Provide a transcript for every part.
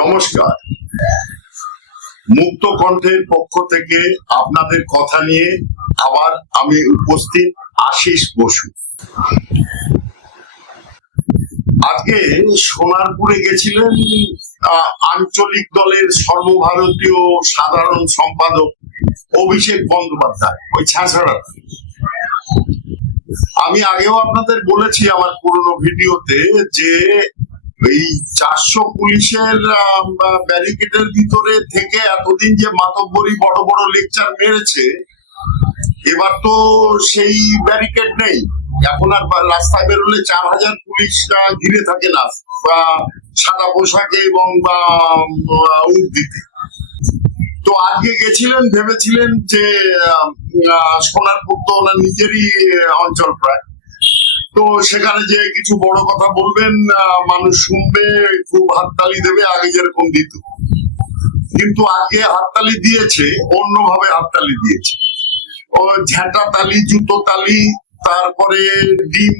নমস্কার। মুক্ত কণ্ঠের পক্ষ থেকে আপনাদের কথা নিয়ে আবার আমি উপস্থিত, আশিস বসু। আজকে সোনারপুরে গেছিলেন আঞ্চলিক দলের সর্বভারতীয় সাধারণ সম্পাদক অভিষেক বন্দ্যোপাধ্যায়, ওই ছাঁচড়া। আমি আগেও আপনাদের বলেছি আমার পুরনো ভিডিওতে যে এই 400 পুলিশের ব্যারিকেডের ভিতরে থেকে এতদিন যে মাতব্বরি বড় বড় লেকচার মেরেছে, এবার তো সেই ব্যারিকেড নেই। এখন আর রাস্তায় বেরোলে 4000 পুলিশ ঘিরে থাকে না, বা সাদা পোশাকে এবং উট দিতে। তো আজকে গেছিলেন, ভেবেছিলেন যে সোনারপুর তো ওনার নিজেরই অঞ্চল প্রায়, তো সেখানে যে কিছু বড় কথা বলবেন, মানুষ শুনবে, খুব হাততালি দেবে, আগে যেরকম দিত। কিন্তু আজকে হাততালি দিয়েছে, অন্যভাবে হাততালি দিয়েছে। ও ঝ্যাঁটা তালি, জুতো তালি, তারপরে ডিম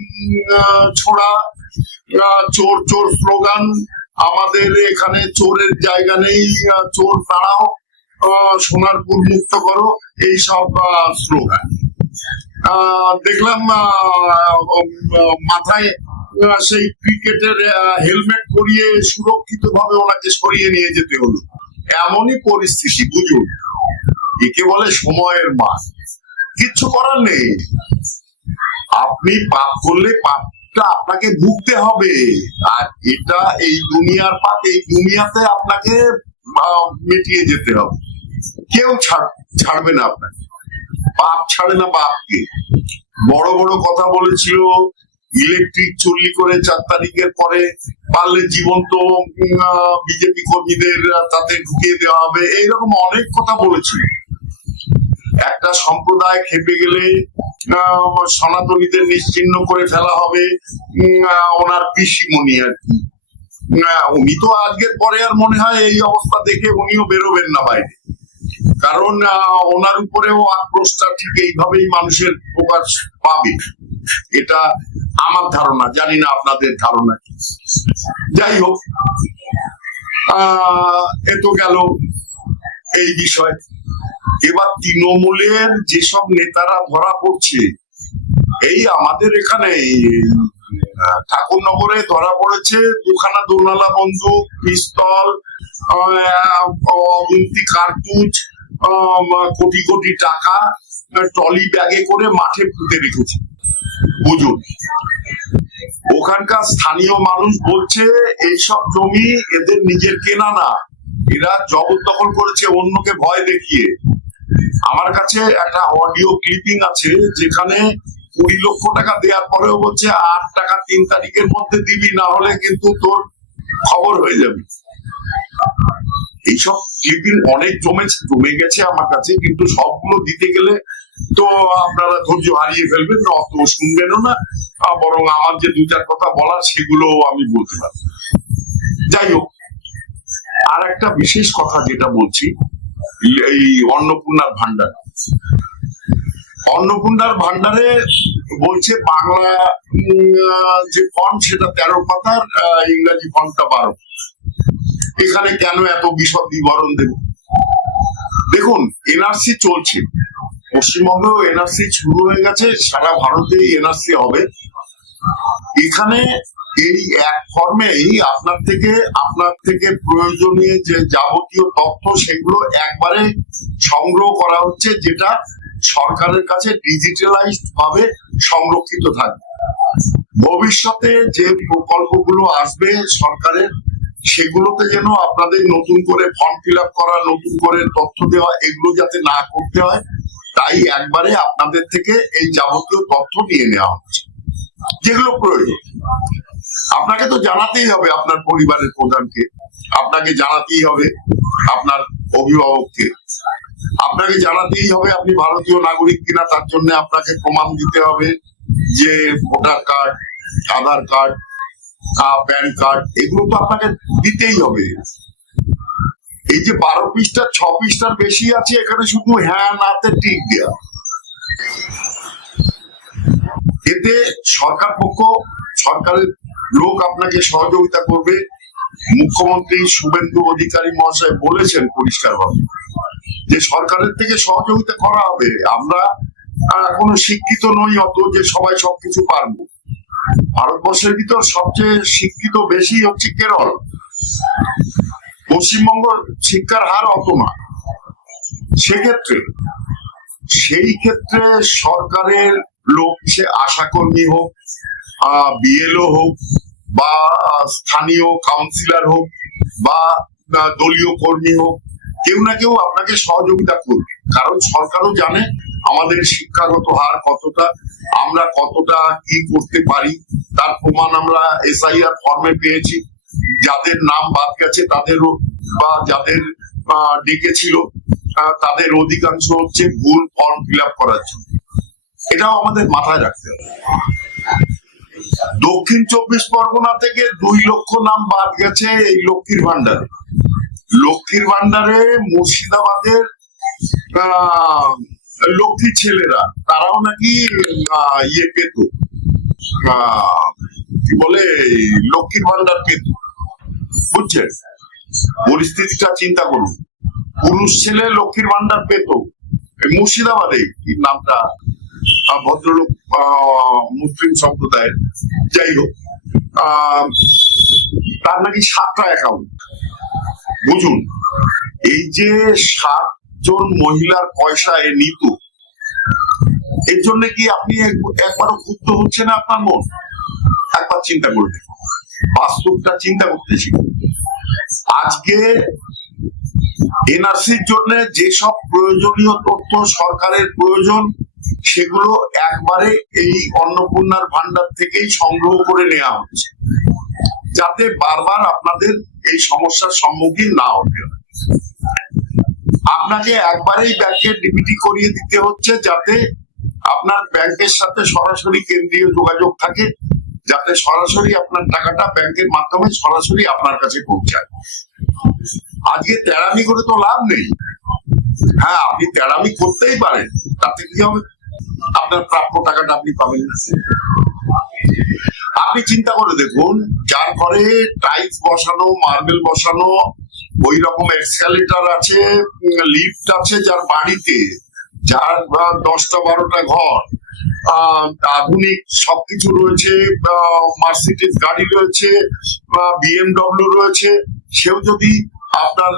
ছোড়া, চোর চোর স্লোগান, আমাদের এখানে চোরের জায়গা নেই, চোর তাড়াও, সোনারপুর মুক্ত করো, এইসব স্লোগান। দেখলাম মাথায় সেই ক্রিকেটের হেলমেট পরিয়ে সুরক্ষিত ভাবে ওনাকে সরিয়ে নিয়ে যেতে হলো। এমনই পরিস্থিতি, বুঝুন। একে বলে সময়ের মাস, কিচ্ছু করার নেই। আপনি পাপ করলে পাপটা আপনাকে ভুগতে হবে, আর এটা এই দুনিয়ার পাপ, এই দুনিয়াতে আপনাকে মিটিয়ে যেতে হবে। কেউ ছাড়বে না আপনাকে, পাপ ছাড়ে না বাপকে। বড় বড় কথা বলেছিল, ইলেকট্রিক চুল্লি করে 4 তারিখের পরে পারলে জীবন্ত বিজেপি কর্মীদের তাতে ঢুকিয়ে দেওয়া হবে, এইরকম অনেক কথা বলেছিল। একটা সম্প্রদায় খেপে গেলে সনাতনীদের নিশ্চিহ্ন করে ফেলা হবে, ওনার পিসিমণি আর কি। উনি তো আজকের পরে আর মনে হয় এই অবস্থা দেখে উনিও বেরোবেন না বাইরে, কারণ ওনার উপরেও আক্রোশটা ঠিক এইভাবেই মানুষের প্রকাশ পাবে। এটা আমার ধারণা, জানি না আপনাদের ধারণা কি। যাই হোক, এত গেল এই বিষয়। এবার তৃণমূলের যেসব নেতারা ধরা পড়ছে, এই আমাদের এখানে ঠাকুরনগরে ধরা পড়েছে 2খানা দোনালা বন্দুক, পিস্তল, অগুন্তি কার্তুজ, কোটি কোটি টাকা ট্রলি ব্যাগে করে মাঠে পুঁতে রেখেছে, বুঝুন। ওখানকার স্থানীয় মানুষ বলছে এইসব জমি এদের নিজের কেনা না, এরা জবরদখল করেছে অন্যকে ভয় দেখিয়ে। আমার কাছে একটা অডিও ক্লিপিং আছে, যেখানে 20 লক্ষ টাকা দেওয়ার পরেও বলছে 8 টাকা 3 তারিখের মধ্যে দিবি, না হলে কিন্তু তোর খবর হয়ে যাবে। এইসব ক্লিপিং অনেক জমে গেছে আমার কাছে, কিন্তু সবগুলো দিতে গেলে তো আপনারা ধৈর্য হারিয়ে ফেলবেন, অত শুনবেনও না, বরং আমার যে 2-4 কথা বলার সেগুলো আমি বলতে পারি। যাই হোক, আর একটা বিশেষ কথা যেটা বলছি, এই অন্নপূর্ণার ভান্ডার। অন্নপূর্ণার ভান্ডারে বলছে বাংলা যে ফন্ট সেটা 13 পাতার, ইংরাজি ফন্টটা 12। এখানে কেন এত বিশদ বিবরণ দেব? দেখুন, এনআরসি চলছে, পশ্চিমবঙ্গেও এনআরসি শুরু হয়ে গেছে, সারা ভারতে এনআরসি হবে। এখানে এই এক ফর্মেই আপনার থেকে প্রয়োজনীয় যে যাবতীয় তথ্য সেগুলো একবারে সংগ্রহ করা হচ্ছে, যেটা সরকারের কাছে ডিজিটালাইজড ভাবে সংরক্ষিত থাকবে। ভবিষ্যতে যে প্রকল্পগুলো আসবে সরকারের, সেগুলোতে যেন আপনাদের নতুন করে ফর্ম ফিল আপ করা, নতুন করে তথ্য দেওয়া, এগুলো যাতে না করতে হয়, তাই একবারে আপনাদের থেকে এই যাবতীয় তথ্য নিয়ে নেওয়া হচ্ছে, যেগুলো প্রয়োজন। আপনাকে তো জানাতেই হবে আপনার পরিবারের প্রধানকে, আপনাকে জানাতেই হবে আপনার অভিভাবককে, আপনাকে জানাতেই হবে আপনি ভারতীয় নাগরিক কিনা, তার জন্য আপনাকে প্রমাণ দিতে হবে যে ভোটার কার্ড, আধার কার্ড, প্যান কার্ড, এগুলো তো আপনাকে দিতেই হবে। এই যে 12 পৃষ্ঠা 6 পৃষ্ঠার বেশি আছে, এখানে শুধু হ্যাঁ নাতে টিক দেওয়া। এতে সরকারের লোক আপনাকে সহযোগিতা করবে, মুখ্যমন্ত্রী শুভেন্দু অধিকারী মহাশয় বলেছেন পরিষ্কারভাবে যে সরকারের থেকে সহযোগিতা করা হবে। আমরা এখনো শিক্ষিত নই অত যে সবাই সবকিছু পারবো। ভারতবর্ষের ভিতর সবচেয়ে শিক্ষিত বেশি হচ্ছে কেরল, পশ্চিমবঙ্গ শিক্ষার হার অত না। সেই ক্ষেত্রে সরকারের লোক, সে আশাকর্মী হোক, বিএলও হোক, বা স্থানীয় কাউন্সিলর হোক, বা দলীয় কর্মী হোক, কেউ না কেউ আপনাকে সহযোগিতা করবে। কারণ সরকারও জানে আমাদের শিক্ষাগত হার কতটা, আমরা কতটা কি করতে পারি, তার প্রমাণ আমরা এসআইআর ফর্মে পেয়েছি। যাদের নাম বাদ গেছে তাদেরও, বা যাদের ডেকেছিল তাদের অধিকাংশ হচ্ছে ভুল ফর্ম ফিল আপ করার জন্য। এটাও আমাদের মাথায় রাখতে হবে। দক্ষিণ 24 পরগনা থেকে 2 লক্ষ নাম বাদ গেছে এই লক্ষ্মীর ভান্ডারে। লক্ষ্মীর ভান্ডারে মুর্শিদাবাদের লক্ষ্মী ছেলেরা, তারাও নাকি ইয়ে পেত, কি বলে, লক্ষ্মীর ভান্ডার পেত। বুঝছেন পরিস্থিতিটা? চিন্তা করুন, পুরুষ ছেলে লক্ষ্মীর ভান্ডার পেত মুর্শিদাবাদে। কি নামটা, ভদ্রলোক মুসলিম সম্প্রদায়ের, যাই হোক, তার নাকি 7টা অ্যাকাউন্ট। বুঝুন, এই যে 7 জন মহিলার পয়সা এ নিত, এর জন্য কি আপনি একবারও ক্ষুব্ধ হচ্ছে না আপনার মন? একবার চিন্তা করে দেখুন, বাস্তবটা চিন্তা করতে শিখুন। আজকে এনআরসির জন্য যেসব প্রয়োজনীয় তথ্য সরকারের প্রয়োজন, সেগুলো একবারে এই অন্নপূর্ণার ভান্ডার থেকেই সংগ্রহ করে নেওয়া হচ্ছে, যাতে বারবার আপনাদের এই সমস্যার সম্মুখীন না হতে হয়। আপনাকে একবারেই ব্যাংকের ডিবিটি করিয়ে দিতে হচ্ছে, যাতে আপনার ব্যাংকের সাথে সরাসরি কেন্দ্রীয় যোগাযোগ থাকে, যাতে সরাসরি আপনার টাকাটা ব্যাংকের মাধ্যমে সরাসরি আপনার কাছে পৌঁছায়। আজকে তেড়ামি করে তো লাভ নেই। হ্যাঁ, আপনি তেড়ামি করতেই পারেন, তাতে কি হবে? আপনার প্রাপ্য টাকাটা আপনি পাবেন না। আপনি চিন্তা করে দেখুন, যার ঘরে টাইলস বসানো, মার্বেল বসানো, ওই রকম এক্সকালেটর আছে, লিফট আছে, যার বাড়িতে, যার 10টা 12টা ঘর, আধুনিক সবকিছু রয়েছে, মার্সিডিজ গাড়ি রয়েছে, বিএমডব্লিউ রয়েছে, সেও যদি আপনার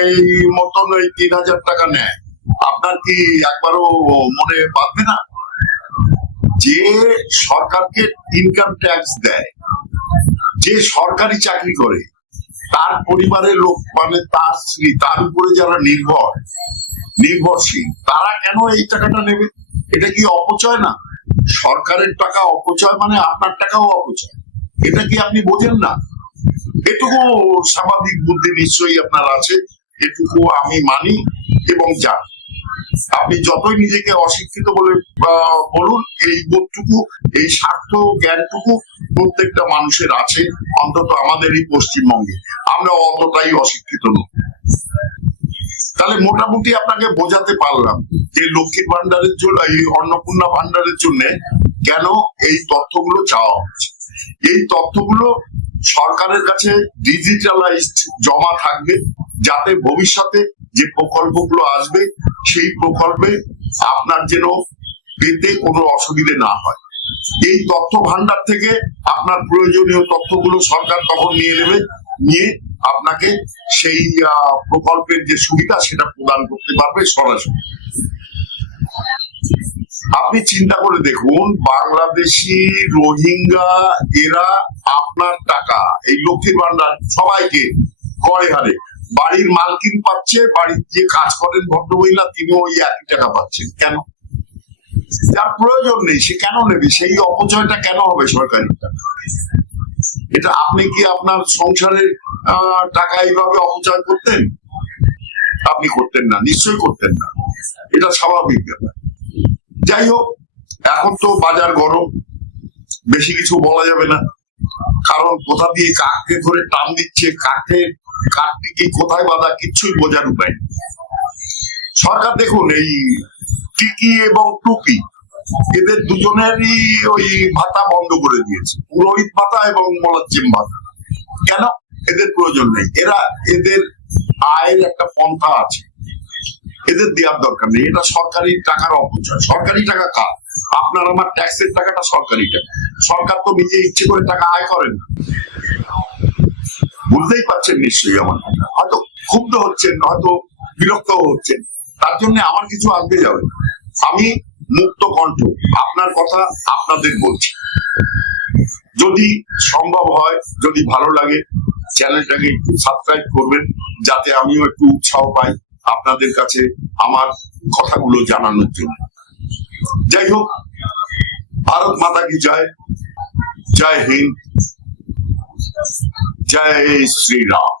এই মতন ওই 3000 টাকা নেয়, আপনার কি একবারও মনে বাঁধবে না? যে সরকারকে ইনকাম ট্যাক্স দেয়, যে সরকারি চাকরি করে, তার পরিবারের লোক, মানে তার স্ত্রী, তার উপরে যারা নির্ভরশীল, তারা কেন এই টাকাটা নেবে? এটা কি অপচয় না? সরকারের টাকা অপচয় মানে আপনার টাকাও অপচয়। এটা কি আপনি বোঝেন না? এটুকু স্বাভাবিক বুদ্ধি নিশ্চয়ই আপনার আছে, এটুকু আমি মানি এবং জানি। আপনি যতই নিজেকে অশিক্ষিত বলে বলুন, এই বোধটুকু, এই স্বার্থ জ্ঞানটুকু প্রত্যেকটা মানুষের আছে, অন্তত আমাদের এই পশ্চিমবঙ্গে। আমরা অতটাই অশিক্ষিত নই। তাহলে মোটামুটি আপনাকে বোঝাতে পারলাম যে লক্ষ্মীর ভান্ডারের জন্য, এই অন্নপূর্ণা ভান্ডারের জন্য কেন এই তথ্যগুলো চাওয়া হচ্ছে। এই তথ্যগুলো সরকারের কাছে ডিজিটালাইজড জমা থাকবে, যাতে ভবিষ্যতে যে প্রকল্পগুলো আসবে, সেই প্রকল্পে আপনার যেন পেতে কোনো অসুবিধে না হয়। এই তথ্য ভান্ডার থেকে আপনার প্রয়োজনীয় তথ্যগুলো সরকার তখন নিয়ে নেবে, নিয়ে আপনাকে সেই প্রকল্পের যে সুবিধা সেটা প্রদান করতে পারবে সরাসরি। আপনি চিন্তা করে দেখুন, বাংলাদেশি, রোহিঙ্গা, এরা আপনার টাকা, এই লক্ষ্মীর ভান্ডার সবাইকে গড়ে হারে, বাড়ির মালকিন পাচ্ছে, বাড়ির যে কাজ করেন ভদ্রমহিলা, তিনি ওই একই টাকা পাচ্ছেন। কেন? যার প্রয়োজন নেই সে কেন নেবে? সেই অপচয়টা কেন হবে সরকারি টাকা? এটা আপনি কি আপনার সংসারের টাকা এইভাবে অপচয় করতেন? আপনি করতেন না, নিশ্চয়ই করতেন না। এটা স্বাভাবিক ব্যাপার। যাই হোক, এখন তো বাজার গরম, বেশি কিছু বলা যাবে না, কারণ কোথা দিয়ে কাককে ধরে টান দিচ্ছে, কাকটি কি কোথায় বাঁধা, কিচ্ছুই বোঝার উপায়। সরকার দেখুন, এই টিকি এবং টুপি, এদের দুজনেরই ওই ভাতা বন্ধ করে দিয়েছে, পুরোহিত ভাতা এবং মোলাজ্জেম ভাতা। কেন? এদের প্রয়োজন নেই। এদের আয়ের একটা পন্থা আছে, এদের দেওয়ার দরকার নেই। এটা সরকারি টাকার অপচয়। সরকারি টাকা কার? আপনার আমার ট্যাক্সের টাকাটা সরকারি টাকা। সরকার তো নিজে ইচ্ছে করে টাকা আয় করেন না। বুঝতেই পারছেন নিশ্চয়ই আমার কথা। হয়তো ক্ষুব্ধ হচ্ছেন, হয়তো বিরক্ত হচ্ছেন, তার জন্য আমার কিছু আসবে যাবে না। আমি মুক্ত কণ্ঠ আপনার কথা আপনাদের বলছি। যদি সম্ভব হয়, যদি ভালো লাগে, চ্যানেলটাকে একটু সাবস্ক্রাইব করবেন, যাতে আমিও একটু উৎসাহ পাই আপনাদের কাছে আমার কথাগুলো জানানোর জন্য। যাই হোক, ভারত মাতা কি জয়, জয় হিন্দ, জয় শ্রীরাম।